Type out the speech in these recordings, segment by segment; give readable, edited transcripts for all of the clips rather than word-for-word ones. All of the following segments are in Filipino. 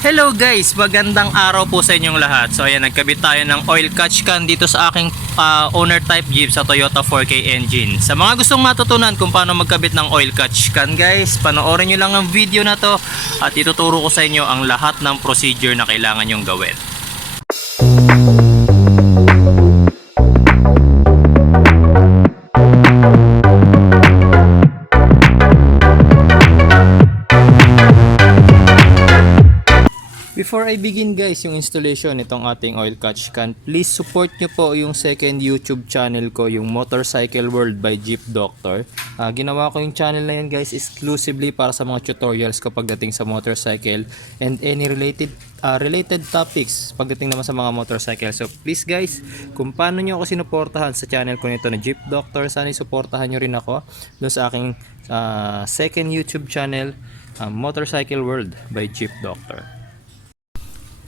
Hello guys, magandang araw po sa inyong lahat. So ayan, nagkabit tayo ng oil catch can dito sa aking owner type Jeep sa Toyota 4K engine. Sa mga gustong matutunan kung paano magkabit ng oil catch can guys, panoorin nyo lang ang video na to at ituturo ko sa inyo ang lahat ng procedure na kailangan nyong gawin. Before I begin guys, yung installation nitong ating oil catch can, please support nyo po yung second YouTube channel ko, yung Motorcycle World by Jeep Doctor. Ginawa ko yung channel na yan guys exclusively para sa mga tutorials ko pagdating sa motorcycle and any related topics pagdating naman sa mga motorcycle. So please guys, kung paano nyo ako sinuportahan sa channel ko nito na Jeep Doctor, sana suportahan nyo rin ako doon sa aking second YouTube channel, Motorcycle World by Jeep Doctor.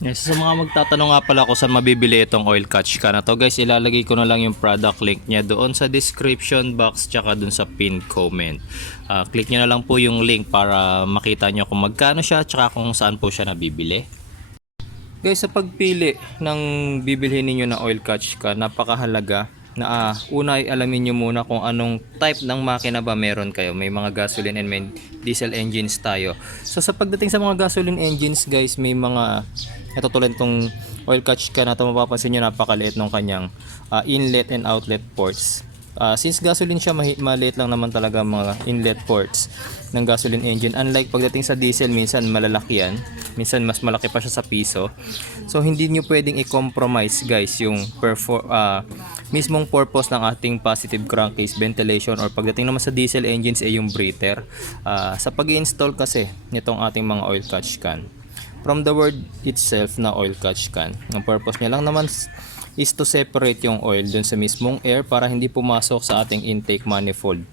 Yes, sa mga magtatanong nga pala kung saan mabibili itong oil catch can na to guys, ilalagay ko na lang yung product link niya doon sa description box tsaka doon sa pin comment. Click nyo na lang po yung link para makita nyo kung magkano siya tsaka kung saan po siya nabibili. Guys, sa pagpili ng bibilhin ninyo na oil catch can, napakahalaga na una ay alamin nyo muna kung anong type ng makina ba meron kayo. May mga gasoline and may diesel engines tayo. So sa pagdating sa mga gasoline engines guys, may mga ito tulad itong oil catch can na ito, mapapansin nyo napakaliit ng kanyang inlet and outlet ports. Since gasoline siya, maliit lang naman talaga mga inlet ports ng gasoline engine. Unlike pagdating sa diesel, minsan malalaki yan, minsan mas malaki pa siya sa piso. So hindi nyo pwedeng i-compromise guys yung mismong purpose ng ating positive crankcase ventilation, or pagdating naman sa diesel engines ay yung breather. Sa pag-i-install kasi nitong ating mga oil catch can, from the word itself na oil catch can, ang purpose niya lang naman is to separate yung oil dun sa mismong air para hindi pumasok sa ating intake manifold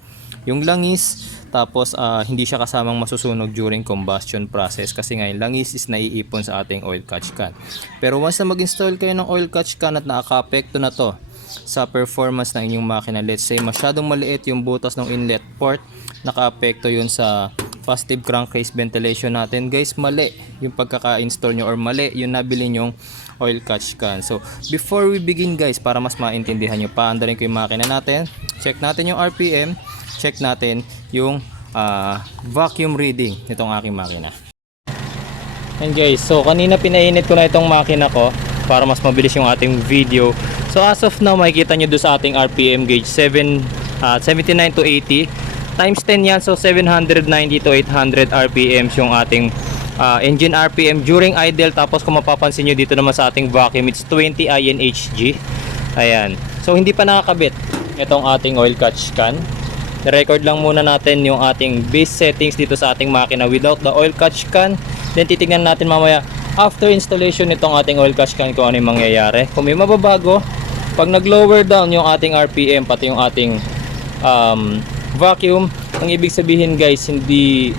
yung langis, tapos hindi siya kasamang masusunog during combustion process kasi nga yung langis is naiipon sa ating oil catch can. Pero once na mag-install kayo ng oil catch can at nakaka-apekto na to sa performance ng inyong makina, let's say masyadong maliit yung butas ng inlet port, naka-apekto yun sa positive crankcase ventilation natin guys, mali yung pagkaka-install nyo or mali yung nabili nyong oil catch can. So before we begin guys, para mas maintindihan nyo, paandarin ko yung makina natin, check natin yung RPM, check natin yung vacuum reading nitong aking makina. And guys, so kanina pinainit ko na itong makina ko para mas mabilis yung ating video. So as of now, makikita nyo doon sa ating RPM gauge 79 to 80 times 10 yan, so 790 to 800 RPMs yung ating engine RPM during idle. Tapos kung mapapansin nyo dito naman sa ating vacuum, it's 20 INHG. Ayan, so hindi pa nakakabit itong ating oil catch can. I-record lang muna natin yung ating base settings dito sa ating makina without the oil catch can. Then titignan natin mamaya after installation nitong ating oil catch can kung ano yung mangyayari. Kung may mababago, pag nag-lower down yung ating RPM pati yung ating vacuum, ang ibig sabihin guys, hindi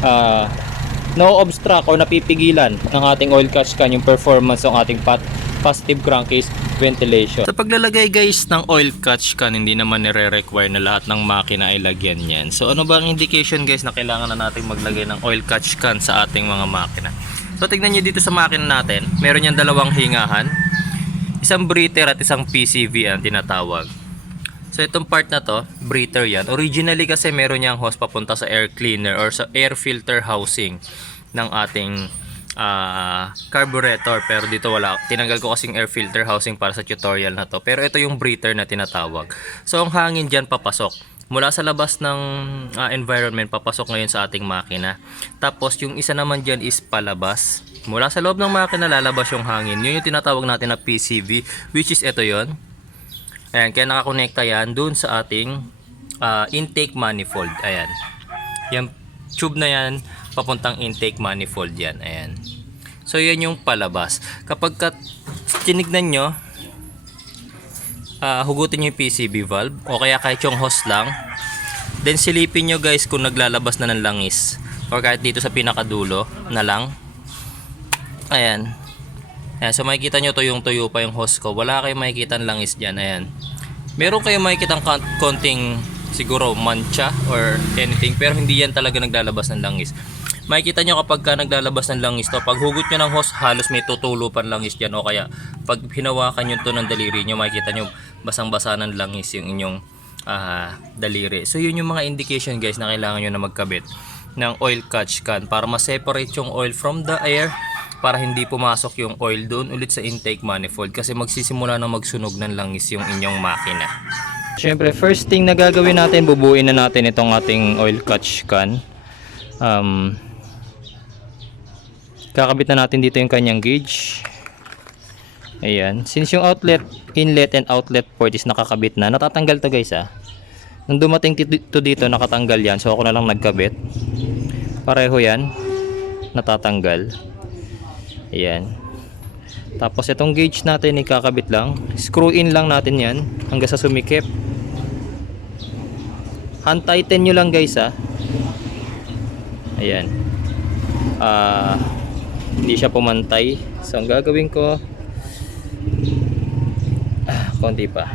no-obstruct o napipigilan ng ating oil catch can yung performance ng ating positive crankcase ventilation. Sa paglalagay guys ng oil catch can, hindi naman nire-require na lahat ng makina ay lagyan yan. So ano ba ang indication guys na kailangan na natin maglagay ng oil catch can sa ating mga makina? So tignan nyo dito sa makina natin, meron yan dalawang hingahan, isang breather at isang PCV ang tinatawag. So itong part na to, breather yan. Originally kasi meron niyang hose papunta sa air cleaner or sa air filter housing ng ating carburetor, pero dito wala. Tinanggal ko kasing air filter housing para sa tutorial na to. Pero ito yung breather na tinatawag. So ang hangin dyan papasok mula sa labas ng environment, papasok ngayon sa ating makina. Tapos yung isa naman dyan is palabas. Mula sa loob ng makina lalabas yung hangin. Yun yung tinatawag natin na PCV, which is ito yon. Ayan, kaya nakakonekta yan dun sa ating intake manifold. Ayan, yung tube na yan papuntang intake manifold yan. Ayan, so yan yung palabas. Kapag tinignan nyo, hugutin nyo yung PCV valve o kaya kahit yung hose lang, then silipin nyo guys kung naglalabas na ng langis or kahit dito sa pinakadulo na lang. Ayan. Ayan, so makikita nyo tuyo pa yung hose ko. Wala kayong makikita ng langis dyan. Ayan, meron kayong makikita konting siguro mancha or anything, pero hindi yan talaga naglalabas ng langis. makikita nyo kapag ka naglalabas ng langis to, pag hugot nyo ng hose, halos may tutulupan langis dyan, o kaya pag hinawakan nyo to ng daliri nyo, makikita nyo basang-basa ng langis yung inyong daliri. So yun yung mga indication guys na kailangan nyo na magkabit ng oil catch can para ma-separate yung oil from the air, para hindi pumasok yung oil doon ulit sa intake manifold, kasi magsisimula na magsunog ng langis yung inyong makina. Siyempre, first thing na gagawin natin, bubuin na natin itong ating oil catch can. Kakabit na natin dito yung kanyang gauge. Ayan, since yung outlet, inlet and outlet port is nakakabit na, natatanggal to guys nung dumating to dito nakatanggal yan, so ako na lang nagkabit. Pareho yan, natatanggal. Ayan. Tapos itong gauge natin ikakabit lang. Screw in lang natin yan hanggang sa sumikip. Hand tighten nyo lang guys Ayan. Hindi siya pumantay. So ang gagawin ko, konti pa.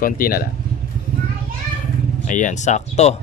Konti na lang. Ayan, sakto.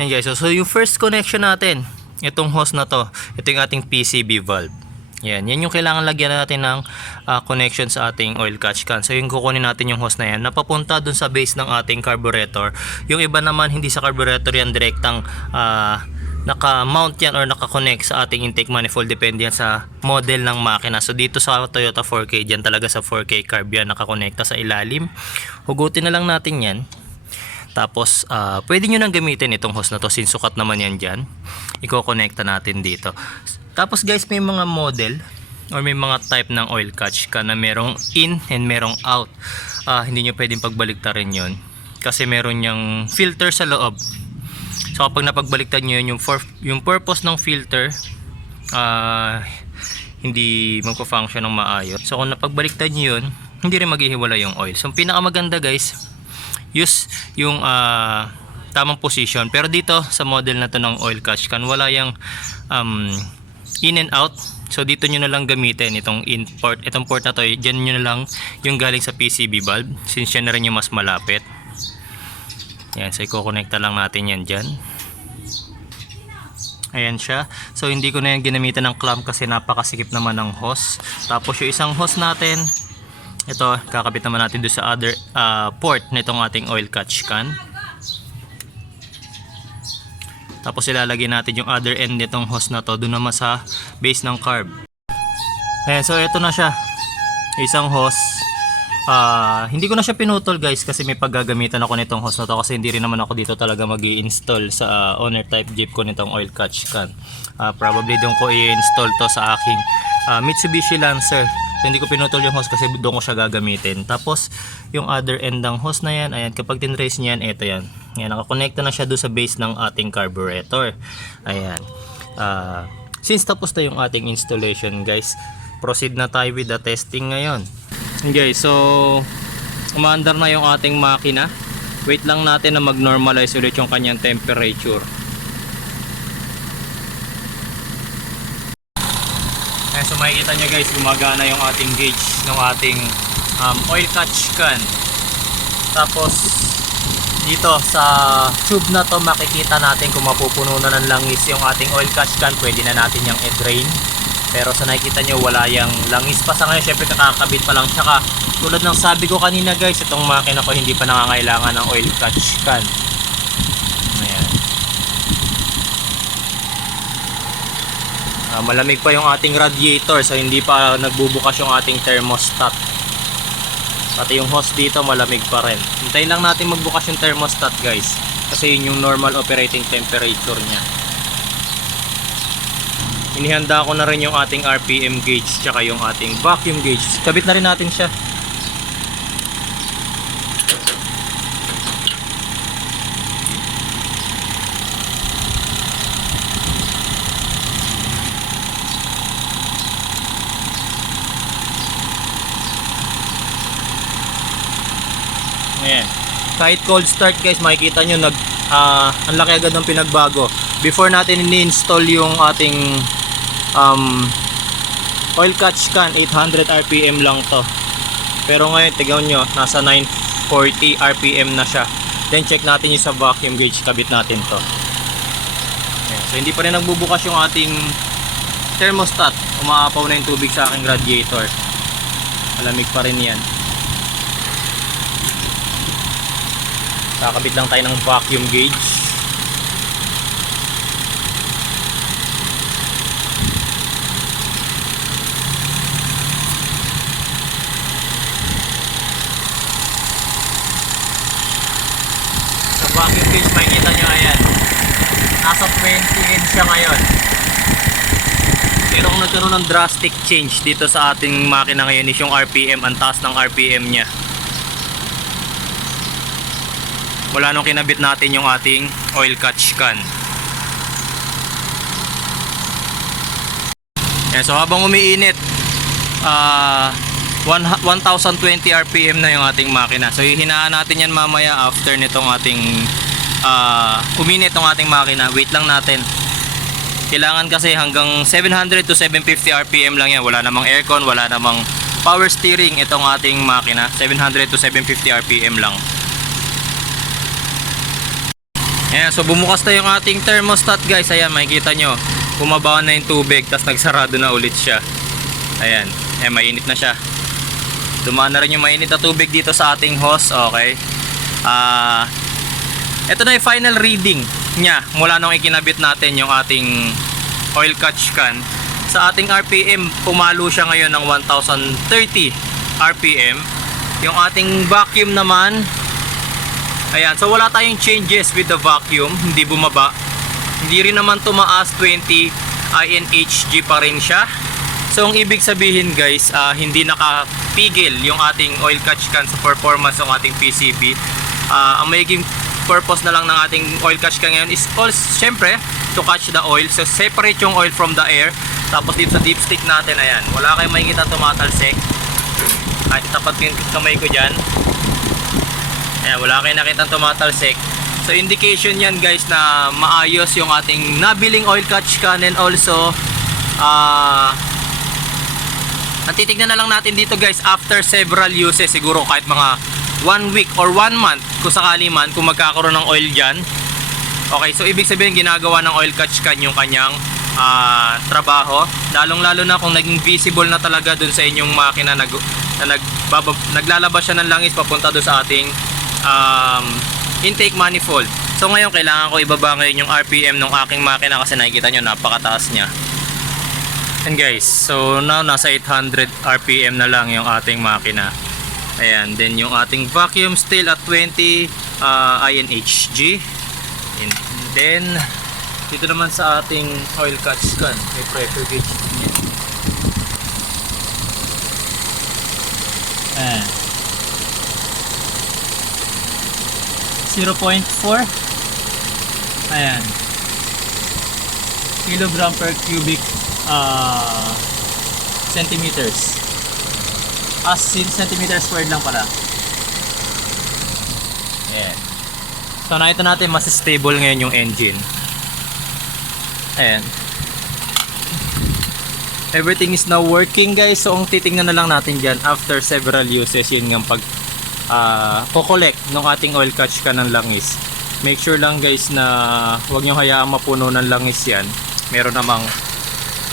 Yan guys, so yung first connection natin, itong hose na to, ito yung ating PCB valve. Yan yung kailangan lagyan natin ng connection sa ating oil catch can. So yung kukunin natin yung hose na yan, napapunta dun sa base ng ating carburetor. Yung iba naman hindi sa carburetor yan, direktang naka-mount yan or naka-connect sa ating intake manifold, depende yan sa model ng makina. So dito sa Toyota 4K, dyan talaga sa 4K carb yan, naka-connecta sa ilalim. Hugutin na lang natin yan. Tapos pwede nyo nang gamitin itong hose na to, since sukat naman yan dyan. Iko-connecta natin dito. Tapos guys, may mga model or may mga type ng oil catch can na merong in and merong out. Hindi nyo pwedeng pagbaliktarin yun, kasi meron yung filter sa loob. So kapag napagbaliktad nyo yun, yung purpose ng filter hindi magpo-function ng maayos. So kung napagbaliktad nyo yun, hindi rin maghihiwala yung oil. So pinakamaganda guys, use yung tamang position. Pero dito sa model na to ng oil catch can, wala yung in and out. So dito nyo na lang gamitin itong in port. Itong port na to, dyan nyo na lang yung galing sa PCB valve, since yan na rin yung mas malapit. Yan, so i-connecta lang natin yan dyan. Ayan siya. So hindi ko na yung ginamitan ng clamp kasi napakasikip naman ng hose. Tapos yung isang hose natin, ito, kakabit naman natin doon sa other port nitong ating oil catch can. Tapos ilalagay natin yung other end nitong hose na to doon naman sa base ng carb. Ayan, so ito na siya. Isang hose. Hindi ko na siya pinutol guys, kasi may paggagamitan ako nitong hose na to, kasi hindi rin naman ako dito talaga mag-i-install sa owner type jeep ko nitong oil catch can. Probably doon ko i-install to sa aking Mitsubishi Lancer. So, hindi ko pinutol yung hose kasi doon ko siya gagamitin. Tapos yung other end ng hose na yan, ayan, kapag tinrace niyan, ito yan. Ayan, nakakonekta na siya doon sa base ng ating carburetor. Ayan. Since tapos na yung ating installation guys, proceed na tayo with the testing ngayon. Okay, so umaandar na yung ating makina. Wait lang natin na mag-normalize ulit yung kanyang temperature. So makikita nyo guys, gumagana yung ating gauge ng ating oil catch can. Tapos dito sa tube na to, makikita natin kung mapupuno na ng langis yung ating oil catch can. Pwede na natin yung i-drain. Pero sa nakikita nyo, wala yung langis pa sa ngayon. Syempre kakakabit pa lang. Tsaka tulad ng sabi ko kanina guys, itong makina ko hindi pa nangangailangan ng oil catch can. Ayan. Malamig pa yung ating radiator, so hindi pa nagbubukas yung ating thermostat. Pati yung hose dito malamig pa rin. Hintayin lang natin magbukas yung thermostat guys, kasi yun yung normal operating temperature nya. Inihanda ko na rin yung ating RPM gauge tsaka yung ating vacuum gauge. Kabit na rin natin siya. Ayan. Kahit cold start guys, makikita nyo ang laki agad ng pinagbago. Before natin ini-install yung ating oil catch can, 800 RPM lang to. Pero ngayon, tignan nyo, nasa 940 RPM na siya. Then check natin yung sa vacuum gauge, kabit natin to. Ayan. So hindi pa rin nagbubukas yung ating thermostat. Umaapaw na yung tubig sa aking radiator. Malamig pa rin yan. Kakabit lang tayo ng vacuum gauge. Sa vacuum gauge, makikita nyo ayan, nasa 20 siya ngayon. Pero kung nagkaroon ng drastic change dito sa ating makina ngayon is yung RPM, ang taas ng RPM nya. Wala nung kinabit natin yung ating oil catch can. Yan, so habang umiinit, 1020 RPM na yung ating makina. So hihinaan natin yan mamaya after nitong ating uminit tong ating makina. Wait lang natin. Kailangan kasi hanggang 700 to 750 RPM lang yan. Wala namang aircon, wala namang power steering itong ating makina. 700 to 750 RPM lang. Ayan, so bumukas na yung ating thermostat guys. Ayan, makikita nyo, bumaba na yung tubig, tapos nagsarado na ulit siya. Ayan, mainit na siya. Dumaan na rin yung mainit na tubig dito sa ating hose. Okay. Ito na yung final reading nya mula nung ikinabit natin yung ating oil catch can. Sa ating RPM, pumalo siya ngayon ng 1030 RPM. Yung ating vacuum naman, ayan, so wala tayong changes with the vacuum, hindi bumaba, hindi rin naman tumaas, 20 INHG pa rin siya. So ang ibig sabihin guys, hindi nakapigil yung ating oil catch can sa performance ng ating PCB. Ang magiging purpose na lang ng ating oil catch can ngayon is syempre to catch the oil. So separate yung oil from the air. Tapos dito sa dipstick natin, ayan, wala kayong makikita tumatalsik. Kahit tapat yung kamay ko dyan, ayan, wala kayong nakita tumatalsik. So indication yan guys na maayos yung ating nabiling oil catch can. And also ang titignan na lang natin dito guys, after several uses, siguro kahit mga 1 week or 1 month kung sakali man, kung magkakaroon ng oil dyan. Okay, so ibig sabihin ginagawa ng oil catch can yung kanyang trabaho, lalong lalo na kung naging visible na talaga dun sa inyong makina na naglalabas siya ng langis papunta dun sa ating intake manifold. So ngayon kailangan ko ibaba ngayon yung RPM ng aking makina kasi nakikita nyo napakataas nya. And guys, so now nasa 800 RPM na lang yung ating makina. Ayan, then yung ating vacuum still at 20 INHG. And then dito naman sa ating oil catch can, may pressure gauge niya. Ayan, 0.4. Ayan, kilogram per cubic centimeters. As centimeter squared lang pala. Ayan. So nakita natin mas stable ngayon yung engine. Ayan. Everything is now working guys. So ang titingnan na lang natin dyan after several uses, yun ng pag collect ng ating oil catch can ng langis. Make sure lang guys na huwag nyo hayaang mapuno ng langis yan. Meron namang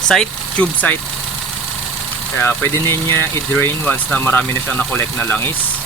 site, tube site. Kaya pwede ninyo i-drain once na marami na siyang na-collect na langis.